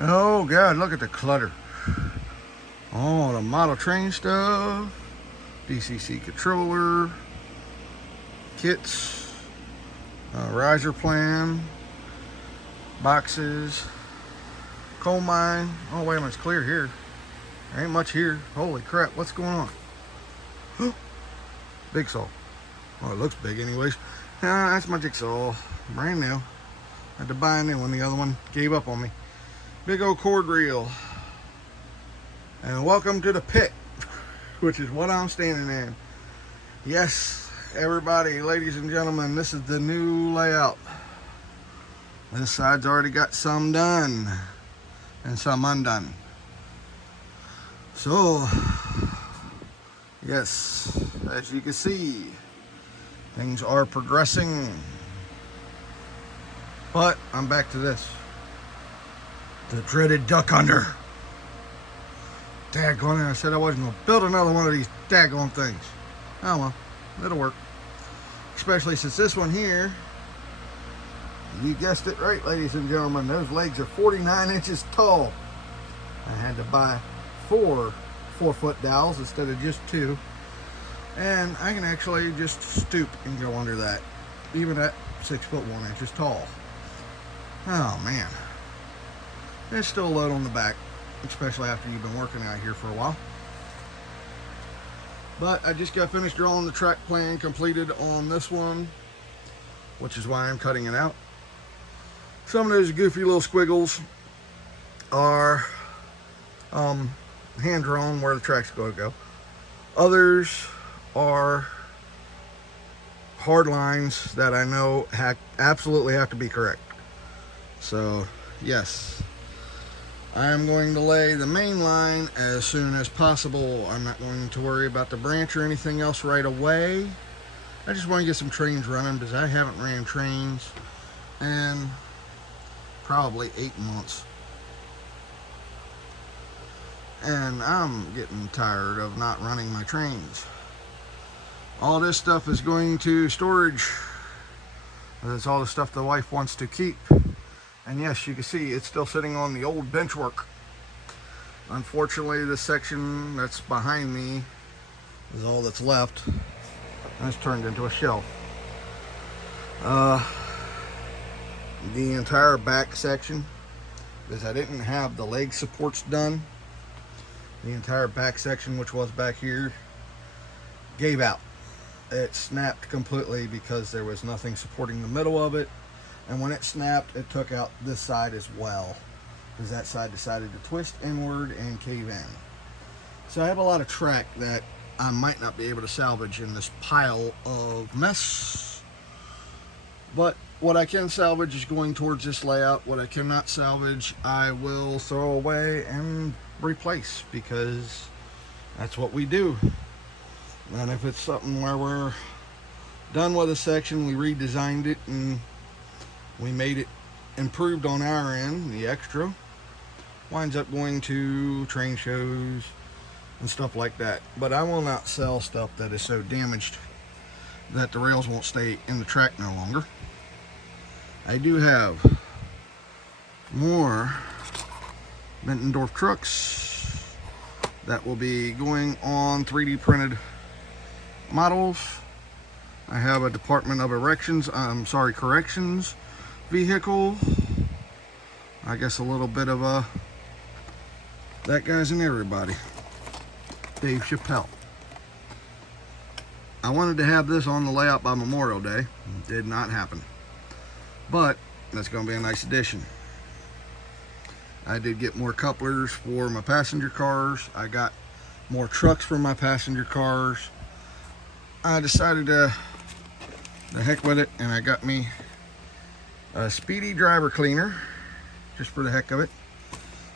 Oh God, look at the clutter. Oh, the model train stuff, DCC controller, kits, riser plan, boxes, coal mine. Oh wait a minute, it's clear here. There ain't much here. Holy crap, what's going on? Big saw. Oh, it looks big anyways. That's my jigsaw. Brand new. Had to buy a new one. The other one gave up on me. Big old cord reel. And welcome to the pit, which is what I'm standing in. Yes, everybody, ladies and gentlemen, this is the new layout. This side's already got some done and some undone. So, yes, as you can see, things are progressing. But I'm back to this. The dreaded duck under. Daggone it, I said I wasn't going to build another one of these daggone things. Oh well, it'll work. Especially since this one here, you guessed it right, ladies and gentlemen, those legs are 49 inches tall. I had to buy 4 4-foot dowels instead of just 2. And I can actually just stoop and go under that, even at 6 foot 1 inches tall. Oh man, there's still a load on the back, especially after you've been working out here for a while. But I just got finished drawing the track plan completed on this one, which is why I'm cutting it out. Some of those goofy little squiggles are hand drawn where the track's going to go. Others are hard lines that I know absolutely have to be correct. So yes, I am going to lay the main line as soon as possible. I'm not going to worry about the branch or anything else right away. I just want to get some trains running because I haven't ran trains in probably 8 months. And I'm getting tired of not running my trains. All this stuff is going to storage. That's all the stuff the wife wants to keep. And yes, you can see it's still sitting on the old bench work. Unfortunately, this section that's behind me is all that's left. And it's turned into a shelf. The entire back section, because I didn't have the leg supports done, the entire back section, which was back here, gave out. It snapped completely because there was nothing supporting the middle of it. And when it snapped, it took out this side as well, because that side decided to twist inward and cave in. So I have a lot of track that I might not be able to salvage in this pile of mess. But what I can salvage is going towards this layout. What I cannot salvage, I will throw away and replace, because that's what we do. And if it's something where we're done with a section, we redesigned it and we made it improved on our end, the extra winds up going to train shows and stuff like that. But I will not sell stuff that is so damaged that the rails won't stay in the track no longer. I do have more Mittendorf trucks that will be going on 3D printed models. I have a Department of Corrections vehicle. I guess a little bit of that guy's in everybody. Dave Chappelle. I wanted to have this on the layout by Memorial Day. Did not happen. But that's going to be a nice addition. I did get more couplers for my passenger cars. I got more trucks for my passenger cars. I decided to the heck with it, and I got me a Speedy driver cleaner just for the heck of it.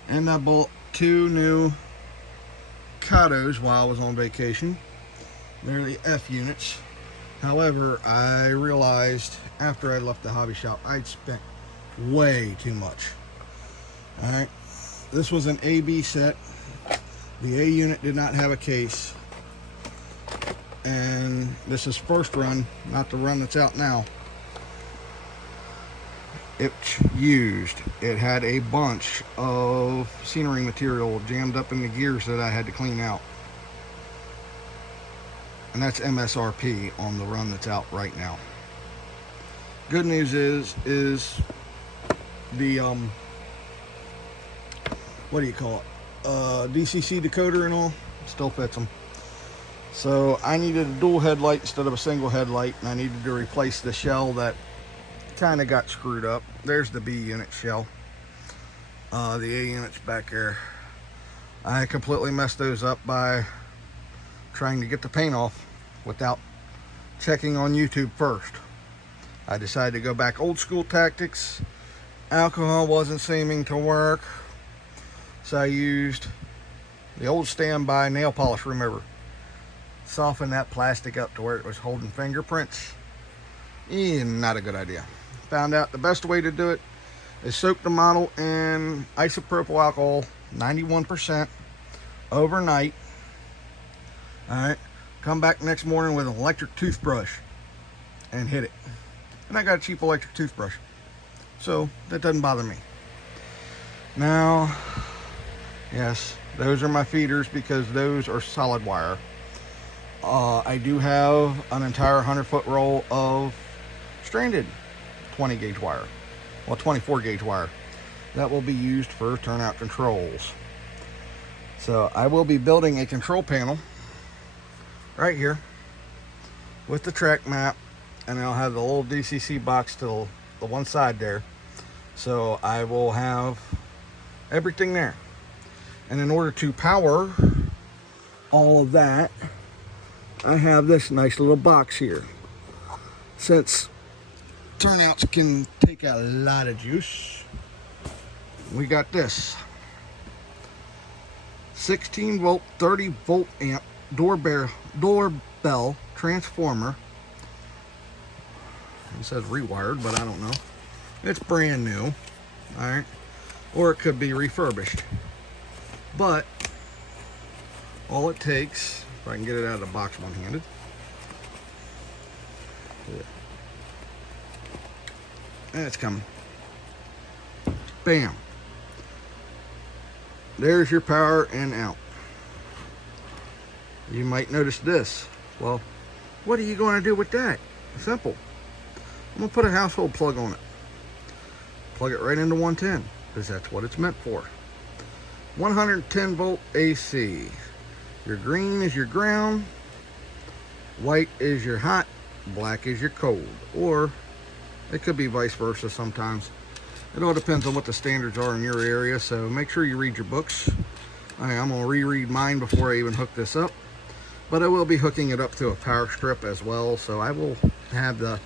And I bought 2 new Katos while I was on vacation. They're the F units. However, I realized after I left the hobby shop, I'd spent way too much. Alright, this was an AB set. The A unit did not have a case. And this is first run, not the run that's out now. It's used. It had a bunch of scenery material jammed up in the gears that I had to clean out. And that's MSRP on the run that's out right now. Good news is the what do you call it? DCC decoder and all still fits them. So I needed a dual headlight instead of a single headlight, and I needed to replace the shell that kind of got screwed up. There's the B unit shell. The A unit's back there. I completely messed those up by trying to get the paint off without checking on YouTube first. I decided to go back old school tactics. Alcohol wasn't seeming to work, so I used the old standby nail polish remover. Soften that plastic up to where it was holding fingerprints. Not a good idea. Found out the best way to do it is soak the model in isopropyl alcohol 91% overnight. Alright, come back next morning with an electric toothbrush and hit it. And I got a cheap electric toothbrush, so that doesn't bother me. Now, yes, those are my feeders because those are solid wire. I do have an entire 100-foot roll of stranded 20 gauge wire, well 24 gauge wire, that will be used for turnout controls. So I will be building a control panel right here with the track map, and I'll have the little DCC box to the one side there. So I will have everything there, and in order to power all of that, I have this nice little box here. Since turnouts can take a lot of juice, we got this 16 volt 30 volt amp doorbell transformer. It says rewired, but I don't know. It's brand new, all right, or it could be refurbished. But all it takes, if I can get it out of the box one-handed. And it's coming. Bam. There's your power and out. You might notice this. Well, what are you going to do with that? Simple. I'm going to put a household plug on it. Plug it right into 110, because that's what it's meant for. 110 volt AC. Your green is your ground, white is your hot, black is your cold, or it could be vice versa sometimes. It all depends on what the standards are in your area, so make sure you read your books. I'm going to reread mine before I even hook this up, but I will be hooking it up to a power strip as well, so I will have the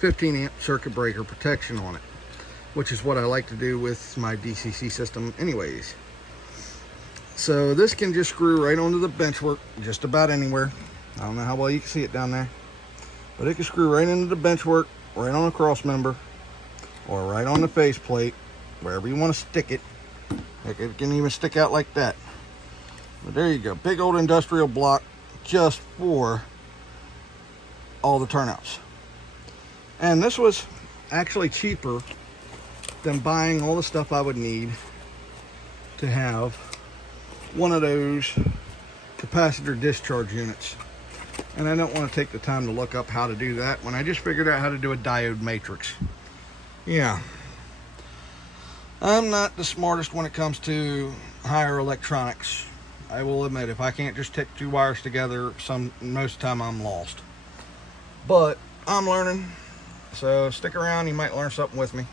15 amp circuit breaker protection on it, which is what I like to do with my DCC system anyways. So this can just screw right onto the benchwork just about anywhere. I don't know how well you can see it down there, but it can screw right into the benchwork, right on a cross member, or right on the faceplate, wherever you want to stick it. It can even stick out like that. But there you go, big old industrial block just for all the turnouts. And this was actually cheaper than buying all the stuff I would need to have one of those capacitor discharge units. And I don't want to take the time to look up how to do that when I just figured out how to do a diode matrix. Yeah, I'm not the smartest when it comes to higher electronics. I will admit, if I can't just take two wires together, most of the time I'm lost. But I'm learning, so stick around, you might learn something with me.